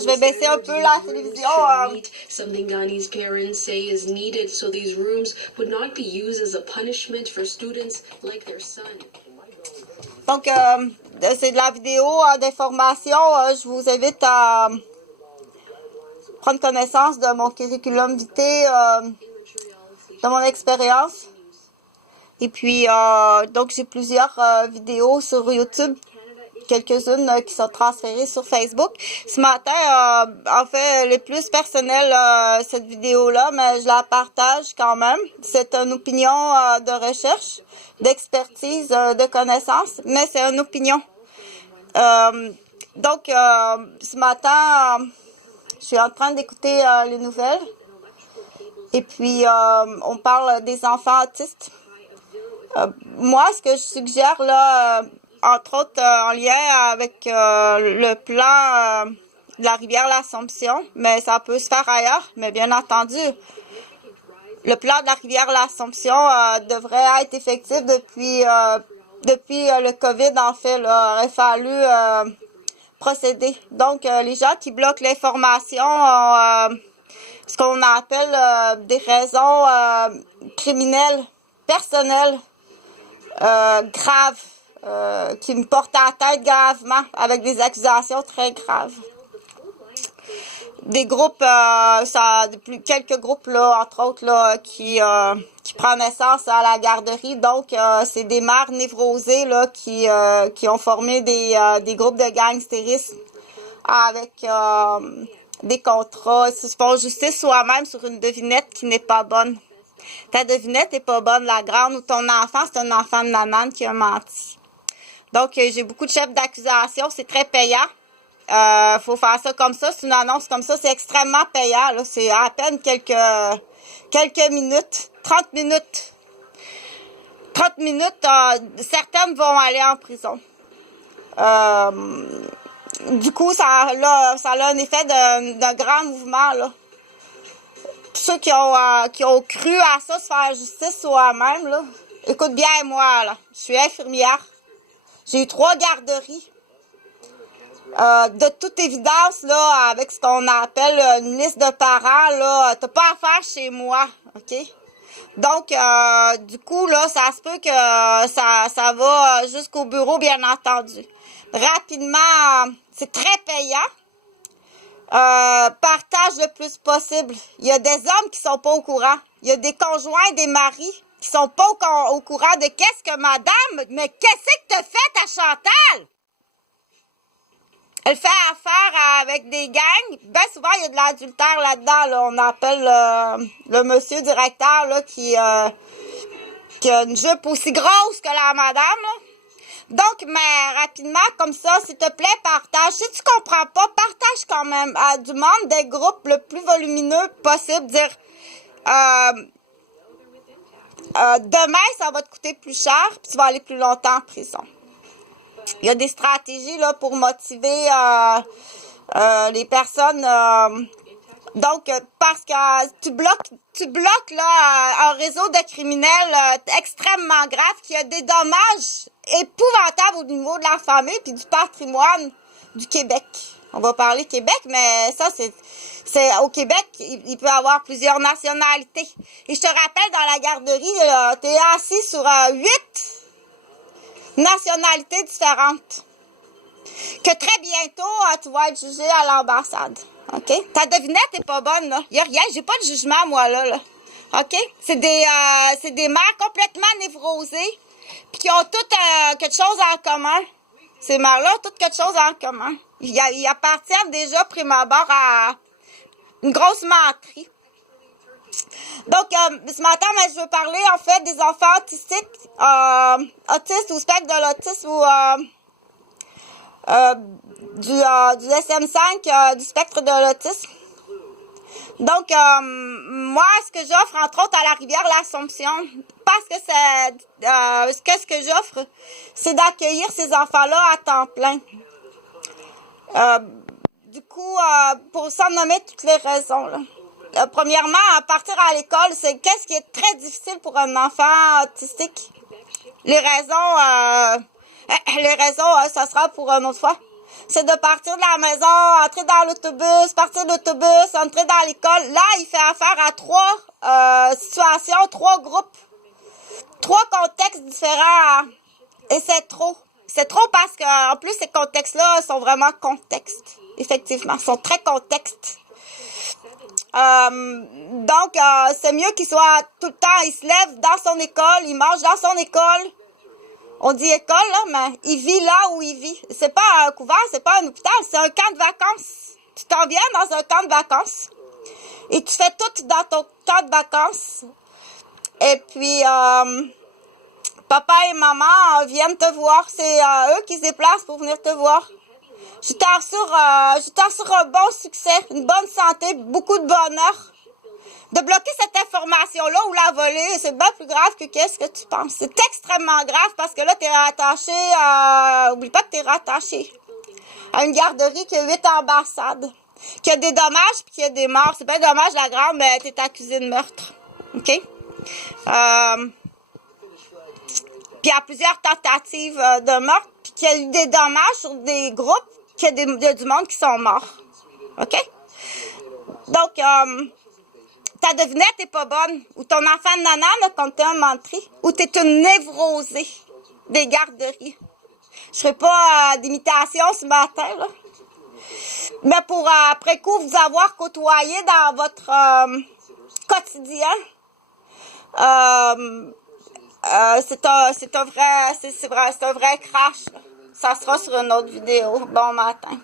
Je vais baisser un peu la télévision. Something Ghani's parents say is needed so these rooms would not be used as a punishment for students like their son. Donc, c'est de la vidéo d'information. Je vous invite à prendre connaissance de mon curriculum vitae, de mon expérience. Et puis, donc, j'ai plusieurs vidéos sur YouTube, quelques-unes qui sont transférées sur Facebook. Ce matin, en fait, les plus personnelles, cette vidéo-là, mais je la partage quand même. C'est une opinion de recherche, d'expertise, de connaissance, mais c'est une opinion. Donc, ce matin, je suis en train d'écouter les nouvelles. Et puis, on parle des enfants autistes. Moi, ce que je suggère, là, entre autres en lien avec le plan de la rivière L'Assomption, mais ça peut se faire ailleurs, mais bien entendu, le plan de la rivière L'Assomption devrait être effectif depuis le COVID, en fait. Là, il aurait fallu procéder. Donc, les gens qui bloquent l'information ont ce qu'on appelle des raisons criminelles, personnelles, graves, qui me portent à la tête gravement, avec des accusations très graves. Des groupes, quelques groupes, là, entre autres, là, qui prennent naissance à la garderie. Donc, c'est des mères névrosées, là, qui ont formé des groupes de gangstérisme avec des contrats. Ils se font justice soi-même sur une devinette qui n'est pas bonne. Ta devinette n'est pas bonne, la grande, ou ton enfant, c'est un enfant de maman qui a menti. Donc, j'ai beaucoup de chefs d'accusation. C'est très payant. Faut faire ça comme ça. C'est une annonce comme ça. C'est extrêmement payant. Là. C'est à peine quelques minutes. 30 minutes. 30 minutes, certaines vont aller en prison. Du coup, ça a un effet d'un grand mouvement, là. Ceux qui ont cru à ça, se faire justice soi-même, là. Écoute bien, moi, là. Je suis infirmière. J'ai eu 3 garderies. De toute évidence, là, avec ce qu'on appelle une liste de parents, là, t'as pas affaire chez moi, OK? Donc, du coup, là, ça se peut que ça va jusqu'au bureau, bien entendu. Rapidement, c'est très payant. Partage le plus possible. Il y a des hommes qui sont pas au courant. Il y a des conjoints, des maris qui sont pas au courant de qu'est-ce que madame, mais qu'est-ce que t'as fait à Chantal? Elle fait affaire avec des gangs. Ben souvent, il y a de l'adultère là-dedans. Là. On appelle le monsieur directeur là, qui a une jupe aussi grosse que la madame. Là. Donc, mais rapidement, comme ça, s'il te plaît, partage. Si tu comprends pas, partage quand même à du monde des groupes le plus volumineux possible. Dire, demain, ça va te coûter plus cher, puis tu vas aller plus longtemps en prison. Il y a des stratégies là pour motiver les personnes. Donc, parce que tu bloques là un réseau de criminels extrêmement grave qui a des dommages épouvantables au niveau de la famille puis du patrimoine du Québec. On va parler Québec, mais ça, c'est au Québec, il peut y avoir plusieurs nationalités. Et je te rappelle, dans la garderie, tu es assis sur 8 nationalités différentes. Que très bientôt, tu vas être jugé à l'ambassade. OK? Ta devinette est pas bonne, là. Il n'y a rien, j'ai pas de jugement, moi, là. OK? C'est des mères complètement névrosées, puis qui ont toutes quelque chose en commun. Ces mères-là ont toutes quelque chose en commun. Ils appartiennent déjà, prime abord, à une grosse menterie. Donc, ce matin, je veux parler, en fait, des enfants autistiques, autistes ou spectre de l'autisme ou du DSM-5, du spectre de l'autisme. Donc, moi, ce que j'offre, entre autres, à la rivière L'Assomption, parce que ce que j'offre, c'est d'accueillir ces enfants-là à temps plein. Du coup, pour s'en nommer toutes les raisons, là. Premièrement, à partir à l'école, c'est qu'est-ce qui est très difficile pour un enfant autistique. Les raisons, ça sera pour une autre fois. c'est de partir de la maison, entrer dans l'autobus, partir de l'autobus, entrer dans l'école. Là, il fait affaire à trois situations, trois groupes, trois contextes différents. Et c'est trop. C'est trop parce que en plus, ces contextes-là sont vraiment contextes. Effectivement, sont très contextes. Donc, c'est mieux qu'il soit tout le temps, il se lève dans son école, il mange dans son école. On dit école, là, mais il vit là où il vit. C'est pas un couvent, c'est pas un hôpital, c'est un camp de vacances. Tu t'en viens dans un camp de vacances et tu fais tout dans ton camp de vacances. Et puis, papa et maman viennent te voir. C'est eux qui se déplacent pour venir te voir. Je t'assure un bon succès, une bonne santé, beaucoup de bonheur. De bloquer cette information-là ou la voler, c'est bien plus grave que qu'est-ce que tu penses. C'est extrêmement grave parce que là, t'es rattaché oublie pas que t'es rattaché à une garderie qui a 8 ambassades, qui a des dommages puis qui a des morts. C'est pas dommage, la grande, mais t'es accusé de meurtre. OK? Puis il y a plusieurs tentatives de meurtre, puis qu'il y a eu des dommages sur des groupes, qu'il y a du monde qui sont morts. OK? Donc, ta devinette est pas bonne, ou ton enfant de nanan a compté un menterie, ou t'es une névrosée des garderies. Je ferai pas d'imitation ce matin, là. Mais pour après coup vous avoir côtoyé dans votre quotidien, c'est un vrai crash. Là. Ça sera sur une autre vidéo. Bon matin.